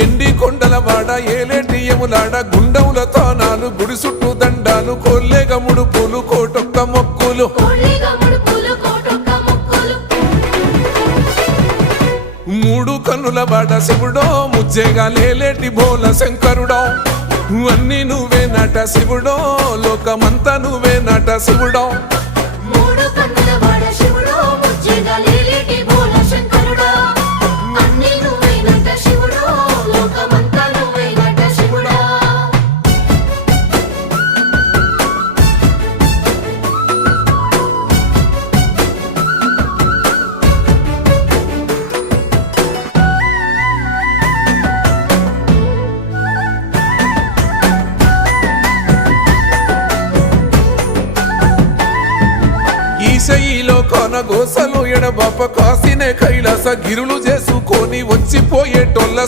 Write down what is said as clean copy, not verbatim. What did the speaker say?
ఎండి కొండల వాడ ఏలేటియములాడ గుండముల తానాలు గుడి చుట్టూ దండాలు కొల్లేగ ముడుపులు కోటొక్క మొక్కులు మూడు కన్నుల వాడ శివుడో ముజ్జేగా లేలేటి బోల శంకరుడో అన్ని నువ్వే నట శివుడో లోకమంతా నువ్వే నట శివుడో ఈశయిలో కొనగోసలు ఎడబాప కాసినే కైలాస గిరులు చేసుకొని వచ్చిపోయేటోళ్ళ